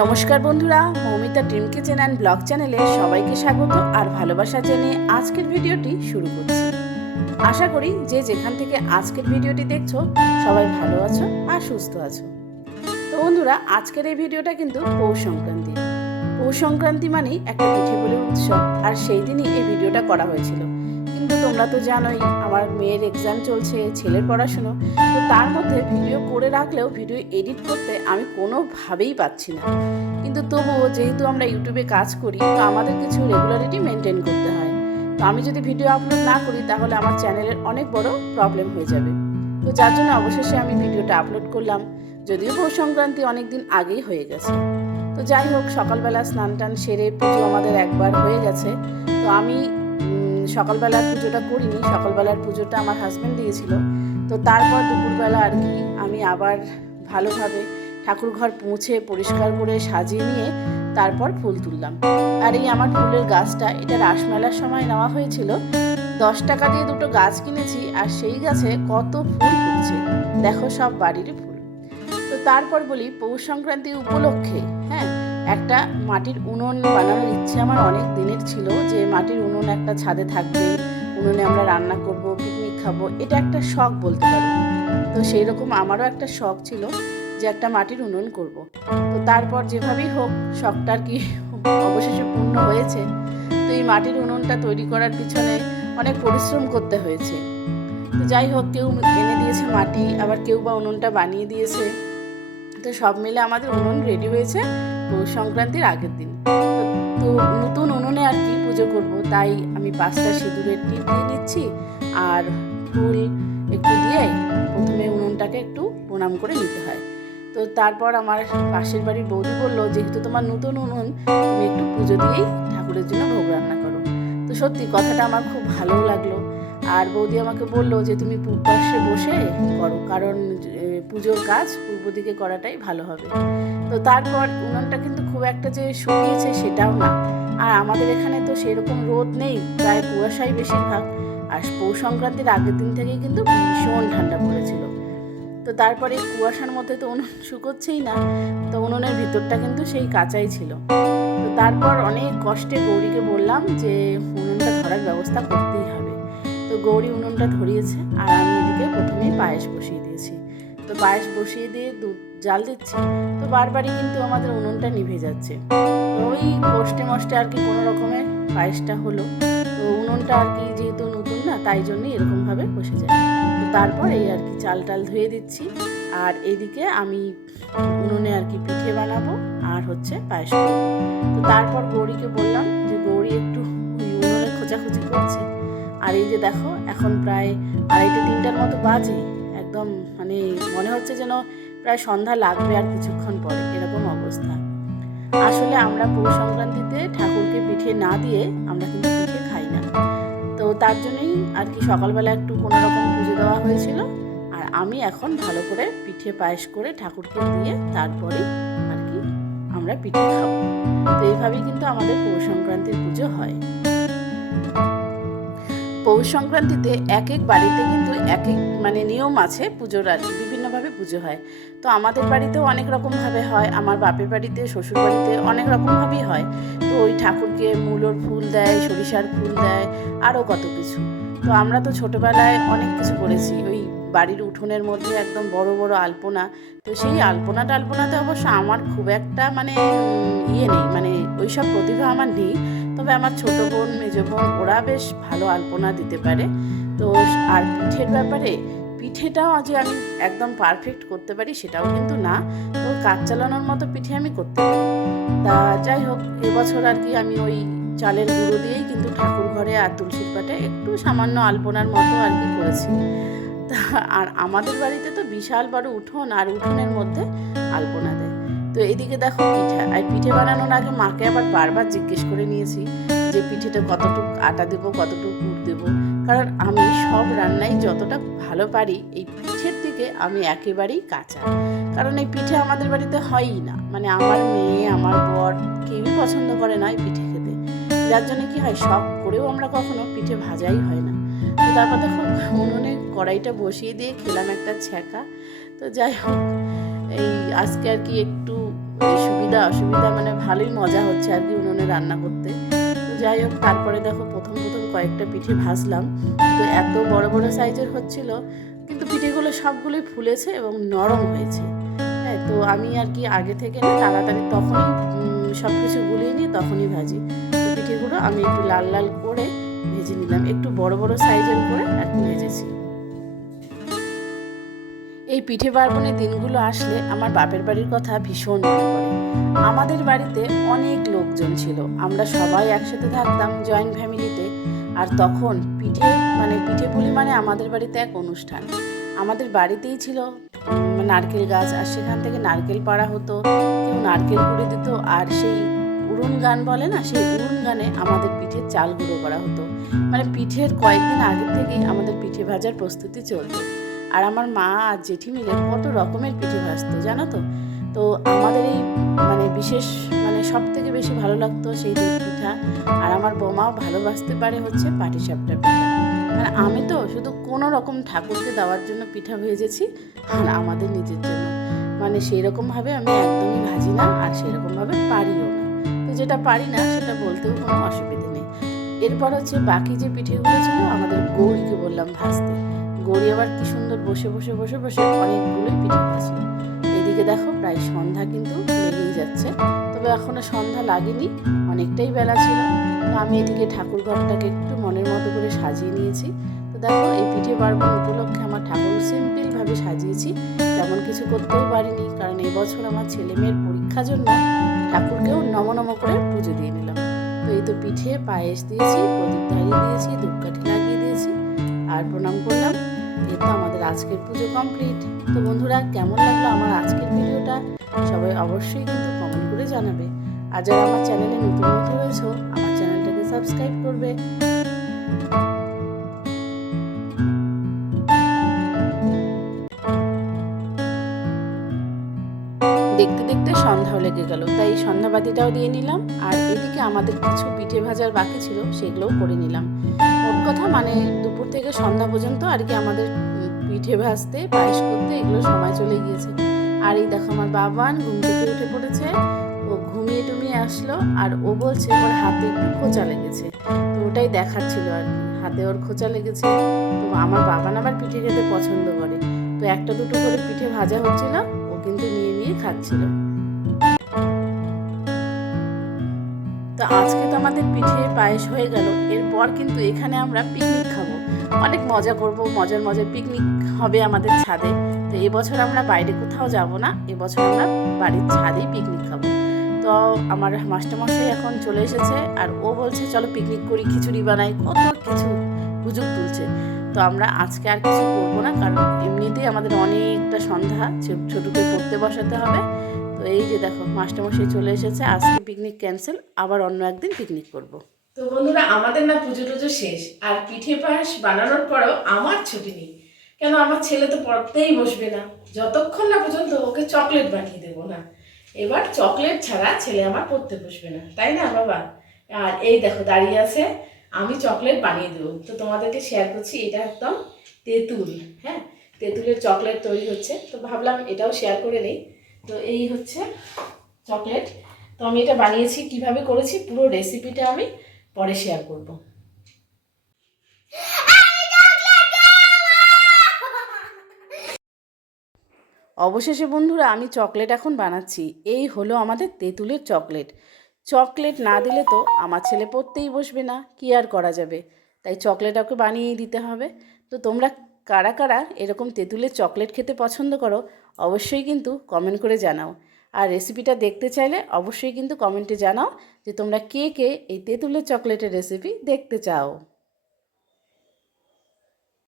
নমস্কার বন্ধুরা, Moumita dream kitchen and blog চ্যানেলে সবাইকে স্বাগত আর ভালোবাসা জানিয়ে আজকের ভিডিওটি শুরু করছি। আশা করি যে যেখান থেকে আজকের ভিডিওটি দেখছো সবাই ভালো আছো আর সুস্থ আছো। তো বন্ধুরা, আজকের এই ভিডিওটা কিন্তু পৌষ সংক্রান্তি। পৌষ সংক্রান্তি মানেই একটা পিঠে পুলির উৎসব, আর সেই দিনই এই ভিডিওটা করা হয়েছিল। কিন্তু তোমরা তো জানোই আমার মেয়ের এক্সাম চলছে, ছেলের পড়াশুনো, তো তার মধ্যে ভিডিও করে রাখলেও ভিডিও এডিট করতে আমি কোনোভাবেই পাচ্ছি না। কিন্তু তবুও যেহেতু আমরা ইউটিউবে কাজ করি, তো আমাদের কিছু রেগুলারিটি মেনটেন করতে হয়। তো আমি যদি ভিডিও আপলোড না করি তাহলে আমার চ্যানেলের অনেক বড় প্রবলেম হয়ে যাবে। তো যার জন্য অবশেষে আমি ভিডিওটা আপলোড করলাম, যদিও পৌষ সংক্রান্তি অনেক দিন আগেই হয়ে গেছে। তো যাই হোক, সকালবেলা স্নান টান সেরে পুজো আমাদের একবার হয়ে গেছে। তো আমি সকালবেলার পুজোটা করিনি, সকালবেলার পুজোটা আমার হাজব্যান্ড দিয়েছিল। তো তারপর দুপুরবেলা আর কি আমি আবার ভালোভাবে ঠাকুর ঘর পৌঁছে পরিষ্কার করে সাজিয়ে নিয়ে তারপর ফুল তুললাম। আর এই আমার ফুলের গাছটা, এটা রাসমেলার সময় নেওয়া হয়েছিল। 10 টাকা দিয়ে দুটো গাছ কিনেছি, আর সেই গাছে কত ফুল ফুটছে দেখো, সব বাড়িরই ফুল। তো তারপর বলি, পৌষ সংক্রান্তি উপলক্ষে একটা মাটির উনুন বানানোর ইচ্ছে আমার অনেক দিনের ছিল, যে মাটির উনুন একটা ছাদে থাকবে, উনুনে আমরা রান্না করব, পিকনিক খাবো, এটা একটা শখ বলতে পারো। তো সেই রকম আমারও একটা শখ ছিল যে একটা মাটির উনুন করব। তো তারপর যেভাবেই হোক শখটা আর কি অবশেষে পূর্ণ হয়েছে। তো এই মাটির উনুনটা তৈরি করার পিছনে অনেক পরিশ্রম করতে হয়েছে। তো যাই হোক, কেউ এনে দিয়েছে মাটি, আবার কেউ বা উনুনটা বানিয়ে দিয়েছে। তো সব মিলে আমাদের উনুন রেডি হয়েছে পৌষ সংক্রান্তির আগের দিন। তো নতুন উনুনে আর কি পুজো করব, তাই আমি 5টা সিঁদুরের টিপ দিয়ে নিচ্ছি আর ফুল একটু দিয়ে প্রথমে উনুনটাকে একটু প্রণাম করে নিতে হয়। তো তারপর আমার পাশের বাড়ির বৌদি বললো, যেহেতু তোমার নতুন উনুন, তুমি একটু পুজো দিয়েই ঠাকুরের জন্য ভোগ রান্না করো। তো সত্যি কথাটা আমার খুব ভালো লাগলো। আর বৌদি আমাকে বললো যে তুমি পূর্ব পাশে বসে করো, কারণ পুজোর কাজ পূর্ব দিকে করাটাই ভালো হবে। তো তারপর উনুনটা কিন্তু খুব একটা যে শুকিয়েছে সেটাও না, আর আমাদের এখানে তো সেরকম রোদ নেই, প্রায় কুয়াশাই বেশিরভাগ। আর পৌষ সংক্রান্তির আগের দিন থেকেই কিন্তু ভীষণ ঠান্ডা পড়েছিল। তো তারপরে কুয়াশার মধ্যে তো উনুন শুকোচ্ছেই না, তো উনুনের ভিতরটা কিন্তু সেই কাঁচাই ছিল। তো তারপর অনেক কষ্টে গৌরীকে বললাম যে উনুনটা ধরার ব্যবস্থা করতেই হবে। তো গৌরী উনুনটা ধরিয়েছে, আর আমি এদিকে প্রথমেই পায়েস বসিয়ে দিয়েছি। তো পায়েস বসিয়ে দিয়ে দুধ জাল দিচ্ছি, তো বারবারই কিন্তু আমাদের উনুনটা নিভে যাচ্ছে। তো ওই কষ্টে মষ্টে আর কি কোনো রকমের পায়েসটা হলো। তো উনুনটা আর কি যেহেতু নতুন না, তাই জন্যই এরকমভাবে বসে যায়। তো তারপর এই আর কি চাল টাল ধুয়ে দিচ্ছি, আর এইদিকে আমি উনুনে আর কি পিঠে বানাবো আর হচ্ছে পায়েস করবো। তো তারপর গৌরীকে বললাম যে গৌরী একটু উনুনে খোঁচাখুচি করছে। আর এই যে দেখো, এখন প্রায় 2:30-3টার মতো বাজে, একদম মানে মনে হচ্ছে যেন প্রায় সন্ধ্যা লাগবে আর কিছুক্ষণ পরে, এরকম অবস্থা। আসলে আমরা পৌষ সংক্রান্তিতে ঠাকুরকে পিঠে না দিয়ে আমরা কিন্তু পিঠে খাই না। তো তার জন্যই আর কি সকালবেলা একটু কোনো রকম পুজো দেওয়া হয়েছিল, আর আমি এখন ভালো করে পিঠে পায়েস করে ঠাকুরকে দিয়ে তারপরেই আর কি আমরা পিঠে খাবো। তো এইভাবেই কিন্তু আমাদের পৌষ সংক্রান্তির পুজো হয়। পৌষ সংক্রান্তিতে এক এক বাড়িতে কিন্তু এক এক মানে নিয়ম আছে পুজোর, আর বিভিন্নভাবে পুজো হয়। তো আমাদের বাড়িতেও অনেক রকমভাবে হয়, আমার বাপের বাড়িতে শ্বশুর বাড়িতে অনেক রকমভাবেই হয়। তো ওই ঠাকুরকে মূলোর ফুল দেয়, সরিষার ফুল দেয়, আরও কত কিছু। তো আমরা তো ছোটোবেলায় অনেক কিছু করেছি, ওই বাড়ির উঠোনের মধ্যে একদম বড় বড় আলপনা। তো সেই আলপনাতে অবশ্য আমার খুব একটা মানে ইয়ে নেই, মানে ওই সব প্রতিভা আমার নেই। তবে আমার ছোটো বোন, মেজো বোন, ওরা বেশ ভালো আলপনা দিতে পারে। তো আর পিঠের ব্যাপারে, পিঠেটাও যে আমি একদম পারফেক্ট করতে পারি সেটাও কিন্তু না। তো কাজ চালানোর মতো পিঠে আমি করতে পারি। তা যাই হোক, এবছর আর কি আমি ওই চালের গুঁড়ো দিয়েই কিন্তু ঠাকুর ঘরে আর তুলসীর পাটে একটু সামান্য আলপনার মতো আর কি করেছি। তা আর আমাদের বাড়িতে তো বিশাল বড় উঠোন, আর উঠোনের মধ্যে আলপনা দেয়। তো এদিকে দেখো পিঠা, আর পিঠে বানানোর আগে মাকে আবার বারবার জিজ্ঞেস করে নিয়েছি যে পিঠেটা কতটুকু আটা দেবো, কতটুকু গুড় দেবো। কারণ আমি সব রান্নাই যতটা ভালো পারি, এই পিঠের দিকে আমি একেবারেই কাঁচা। কারণ এই পিঠে আমাদের বাড়িতে হয়ই না, মানে আমার মেয়ে, আমার বর কেউই পছন্দ করে না এই পিঠে খেতে। যার জন্য কি হয়, শখ করেও আমরা কখনো পিঠে ভাজাই হয় না। তো তারপর দেখো উনুনে কড়াইটা বসিয়ে দিয়ে খেলাম একটা ছ্যাঁকা। তো যাই হোক, এই আজকে আর কি একটু এই সুবিধা অসুবিধা মানে ভালোই মজা হচ্ছে আর কি উনুনে রান্না করতে। তো যাই হোক, তারপরে দেখো প্রথম কয়েকটা পিঠে ভাজলাম। তো এত বড় বড় সাইজের হচ্ছিল, কিন্তু পিঠেগুলো সবগুলোই ফুলেছে এবং নরম হয়েছে। হ্যাঁ, তো আমি আর কি আগে থেকে না তাড়াতাড়ি তখনই সব কিছু গুলিয়ে নিয়ে তখনই ভাজি। তো পিঠেগুলো আমি একটু লাল লাল করে ভেজে নিলাম, একটু বড় বড় সাইজের করে আর কি ভেজেছি। এই পিঠে পার্বণের দিনগুলো আসলে আমার বাপের বাড়ির কথা ভীষণ মনে পড়ে। আমাদের বাড়িতে অনেক লোকজন ছিল, আমরা সবাই একসাথে থাকতাম জয়েন্ট ফ্যামিলিতে। আর তখন পিঠে পুলি মানে আমাদের বাড়িতে এক অনুষ্ঠান। আমাদের বাড়িতেই ছিল নারকেল গাছ, আর সেখান থেকে নারকেল পাড়া হতো, কেউ নারকেল কুড়ে দিত, আর সেই উড়ন গান বলে না, সেই উড়ন গানে আমাদের পিঠের চাল গুঁড়ো করা হতো। মানে পিঠের কয়েকদিন আগে থেকেই আমাদের পিঠে ভাজার প্রস্তুতি চলতো। আর আমার মা আর জেঠি মিলে কত রকমের পিঠে ভাজতো জানো তো। তো আমাদের এই বিশেষ সব থেকে বেশি ভালো লাগতো সেই দুধ পিঠা। আর আমার বোমাও ভালোবাসতে পারে হচ্ছে পাটিসাপটা পিঠা। আমি তো শুধু কোনো রকম ঠাকুরকে দেওয়ার জন্য পিঠা ভেজেছি, আর আমাদের নিজের জন্য সেই রকমভাবে আমি একদমই ভাজি না, আর সেরকমভাবে পারিও না। তো যেটা পারি না সেটা বলতেও কোনো অসুবিধে নেই। এরপর হচ্ছে বাকি যে পিঠেগুলো ছিল আমাদের গৌরীকে বললাম ভাজতে। গৌরী আবার কি সুন্দর বসে বসে অনেকগুলোই পিঠে ভাজলো। এদিকে দেখো প্রায় সন্ধ্যা কিন্তু লেগেই যাচ্ছে, তবে এখনো সন্ধ্যা লাগেনি, অনেকটাই বেলা ছিল। তো আমি এদিকে ঠাকুর ঘরটাকে একটু মনের মতো করে সাজিয়ে নিয়েছি। তো দেখো এই পিঠে পার্বণ উপলক্ষে আমার ঠাকুর সিম্পলভাবে সাজিয়েছি, তেমন কিছু করতেও পারিনি, কারণ এবছর আমার ছেলে মেয়ের পরীক্ষার জন্য ঠাকুরকেও নম করে পুজো দিয়ে নিলাম। তো এই তো পিঠে পায়েস দিয়েছি, প্রদীপ ধারিয়ে দিয়েছি, ধূপকাঠি লাগিয়ে দিয়েছি, আর প্রণাম করলাম। এই তো আমাদের আজকের পুজো কমপ্লিট। তো বন্ধুরা, কেমন লাগলো আমার আজকের ভিডিওটা সবাই অবশ্যই কিন্তু কমেন্ট করে জানাবে। আর যারা আমার চ্যানেলে নতুন রয়েছে আমার চ্যানেলটাকে সাবস্ক্রাইব করবে। দেখতে দেখতে সন্ধ্যাও লেগে গেল, তাই সন্ধ্যাবাতিটাও দিয়ে নিলাম। আর এদিকে আমাদের কিছু পিঠে ভাজার বাকি ছিল, সেগুলোও করে নিলাম। মোট কথা দুপুর থেকে সন্ধ্যা পর্যন্ত আর কি আমাদের পিঠে ভাজতে পায়েস করতে এগুলো সময় চলে গিয়েছে। আর এই দেখো আমার বাবান ঘুম থেকে উঠে পড়েছে, ও ঘুমিয়ে টুমিয়ে আসলো, আর ও বলছে ওর হাতে একটু খোঁচা লেগেছে। তো ওটাই দেখাচ্ছিল আর কি, হাতে ওর খোঁচা লেগেছে। তো আমার বাবান আবার পিঠে খেতে পছন্দ করে, তো একটা দুটো করে পিঠে ভাজা হচ্ছিল, ও কিন্তু নিয়ে খাচ্ছিল। তো আজকে তো আমাদের পিঠে পায়েস হয়ে গেল, এরপর কিন্তু এখানে আমরা পিকনিক খাবো, অনেক মজা করব, মজার পিকনিক হবে আমাদের ছাদে। তো এবছর আমরা বাইরে কোথাও যাব না, এবছর আমরা বাড়ির ছাদেই পিকনিক খাবো। তো আমার মাস্টারমশাই এখন চলে এসেছে, আর ও বলছে চলো পিকনিক করি, খিচুড়ি বানাই, কত কিছু গুজব তুলছে। তো আমরা আজকে আর কিছু করবো না, কারণ এমনিতেই আমাদের অনেকটা সন্ধ্যা, ছোটকে পড়তে বসাতে হবে। তো এই যে দেখো মাস্টারমশাই চলে এসেছে, আজকে পিকনিক ক্যান্সেল, আবার অন্য একদিন পিকনিক করব। তো বন্ধুরা, আমাদের না পুজো টুজো শেষ, আর পিঠে পায়েস বানানোর পরেও আমার ছুটি নেই। কেন, আমার ছেলে তো পড়তেই বসবে না যতক্ষণ না পর্যন্ত ওকে চকলেট বানিয়ে দেবো না। এবার চকলেট ছাড়া ছেলে আমার পড়তে বসবে না, তাই না বাবা? আর এই দেখো দাঁড়িয়ে আছে, আমি চকলেট বানিয়ে দেবো। তো তোমাদেরকে শেয়ার করছি, এটা একদম তেঁতুল, হ্যাঁ তেঁতুলের চকলেট তৈরি হচ্ছে, তো ভাবলাম এটাও শেয়ার করে নেই। তো এই হচ্ছে চকলেট। তো আমি এটা বানিয়েছি, কিভাবে করেছি পুরো রেসিপিটা আমি পরে শেয়ার করব। অবশেষে বন্ধুরা আমি চকলেট এখন বানাচ্ছি। এই হলো আমাদের তেঁতুলের চকলেট। চকলেট না দিলে তো আমার ছেলে পড়তেই বসবে না, কি আর করা যাবে, তাই চকলেট ওকে বানিয়েই দিতে হবে। তো তোমরা কারা কারা এরকম তেঁতুলের চকলেট খেতে পছন্দ করো অবশ্যই কিন্তু কমেন্ট করে জানাও। আর রেসিপিটা দেখতে চাইলে অবশ্যই কিন্তু কমেন্টে জানাও যে তোমরা কে কে এই তেঁতুলের চকলেটের রেসিপি দেখতে চাও।